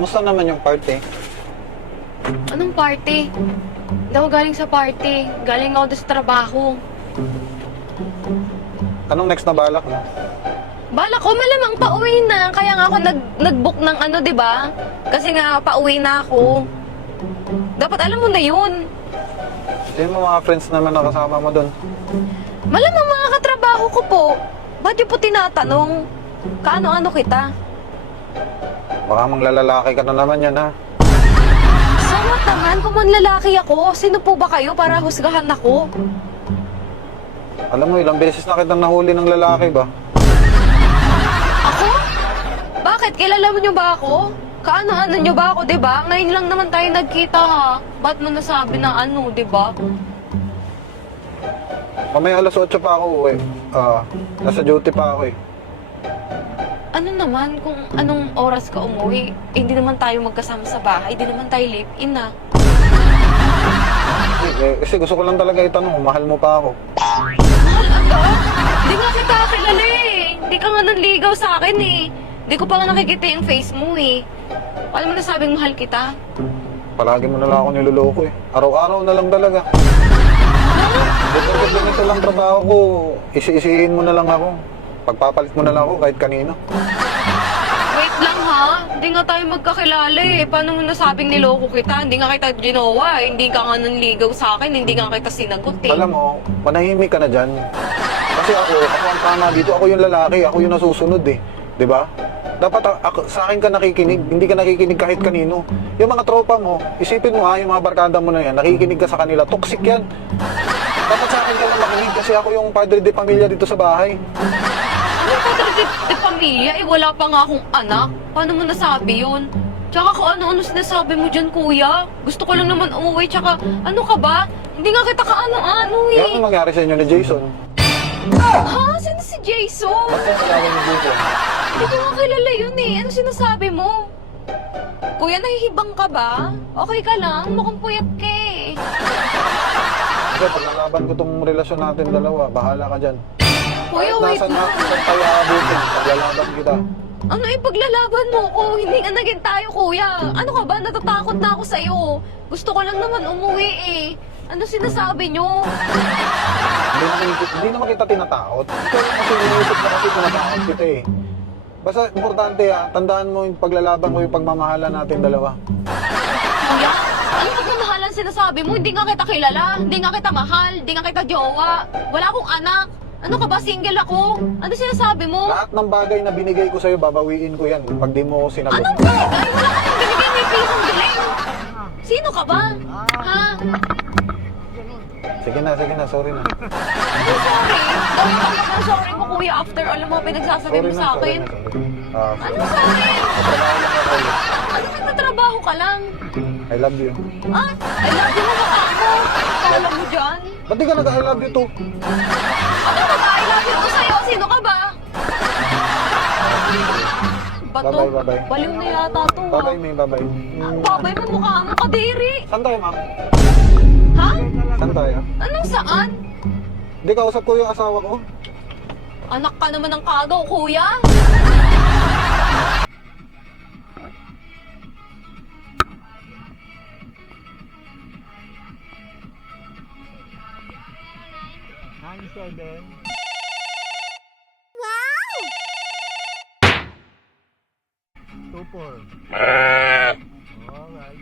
Kamusta naman yung party? Anong party? Hindi ako galing sa party. Galing ako doon sa trabaho. Anong next na balak mo? Bala ko, malamang pauwi na. Kaya nga ako nag-book ng ano, di ba? Kasi nga, pauwi na ako. Dapat alam mo na yun. Sino mo mga friends naman na kasama mo doon? Malamang mga katrabaho ko po. Ba't yung po tinatanong? Kaano-ano kita? Baka manglalalaki ka na naman yan, ha? So what naman? Kung manlalaki ako, sino po ba kayo para husgahan ako? Alam mo, ilang beses na kitang nahuli ng lalaki ba? Ako? Bakit? Kilala mo nyo ba ako? Kaano-ano nyo ba ako, diba? Ngayon lang naman tayo nagkita, ha? Ba't mo nasabi na ano, diba? Mamaya alas 8 pa ako uwi. Nasa duty pa ako eh. Ano naman kung anong oras ka umuwi? Hindi naman tayo magkasama sa bahay, hindi naman tayo live-in, ha? Kasi gusto ko lang talaga itanong kung mahal mo pa ako. Mahal ka? Hindi nga kita kilala eh. Hindi ka nga nanligaw sa akin eh. Hindi ko pa nga nakikita yung face mo eh. Paano mo nasabing mahal kita? Palagi mo na lang ako niloloko eh. Araw-araw na lang talaga. Ganito lang trabaho ko. Isi-isihin mo na lang ako. Pagpapalit mo na lang ako kahit kanino. Wait lang ha. Hindi nga tayo magkakilala eh. Paano mo nasabing niloko kita? Hindi nga kita ginawa eh. Hindi ka nga nanligaw sa akin. Hindi nga kita sinagot eh. Alam mo, manahimik ka na dyan. Kasi ako ang tama dito. Ako yung lalaki. Ako yung nasusunod eh. 'Di ba? Dapat sa akin ka nakikinig. Hindi ka nakikinig kahit kanino. Yung mga tropa mo, isipin mo ha, yung mga barkada mo na yan, nakikinig ka sa kanila. Toxic yan. Dapat sa akin ka lang makinig kasi ako yung padre de pamilya dito sa bahay. Ano ka de pamilya? Eh wala pa nga akong anak. Paano mo nasabi yun? Tsaka kung ano-ano sinasabi mo dyan, kuya. Gusto ko lang naman umuwi. Tsaka ano ka ba? Hindi nga kita kaano-ano Kaya eh. ano nangyari sa inyo ni Jason? Ha? Sino si Jason? Bakit nangyari ni Jason? Hindi ko nga kilala yun eh. Ano sinasabi mo? Kuya, nahihibang ka ba? Okay ka lang? Mukhang puyat ka eh. Kasi paglalaban ko tong relasyon natin dalawa, bahala ka dyan. Kuya, wait Nasaan lang. tayo aabutin? Paglalaban kita. Ano ipaglalaban mo ko? Hindi nga naging tayo, kuya. Ano ka ba? Natatakot na ako sa'yo. Gusto ko lang naman umuwi eh. Ano sinasabi nyo? Hindi naman kita tinatakot. Ikaw yung kasi iniisip na kasi tinatakot kita eh. Basta importante tandaan mo yung paglalaban ko yung pagmamahalan natin dalawa. Kuya, ano pagmamahalan sinasabi mo? Hindi nga kita kilala. Hindi nga kita mahal. Hindi nga kita jowa. Wala akong anak. Ano ka ba? Single ako? Ano sinasabi mo? Lahat ng bagay na binigay ko sa'yo, babawiin ko yan pag di mo sinagot. Anong bagay? Wala ka nang binigay may pisong biling. Sino ka ba? Ha? Sige na, sorry na. Ano sorry? Sorry ka naman, sorry mo kuya after all ang mga pinagsasabi mo sa akin. Ano sorry? Katrabaho lang ako. Ano nagtatrabaho ka lang? I love you. Ah? I love you mo mukha mo. Kala mo dyan? Ba't di ka nag-I love you too? Ano ba ba? I love you to sa'yo. Sino ka ba? Bato? Bye-bye. Baliw na yata to ha. Bye-bye, May. Bye-bye. Babay mo mukha mo kadiri. Saan tayo, ma'am? Ha? Saan tayo? Anong saan? Hindi, kausap ko yung asawa ko. Anak ka naman ng kagaw, kuya. Wow! 2-4. Alright.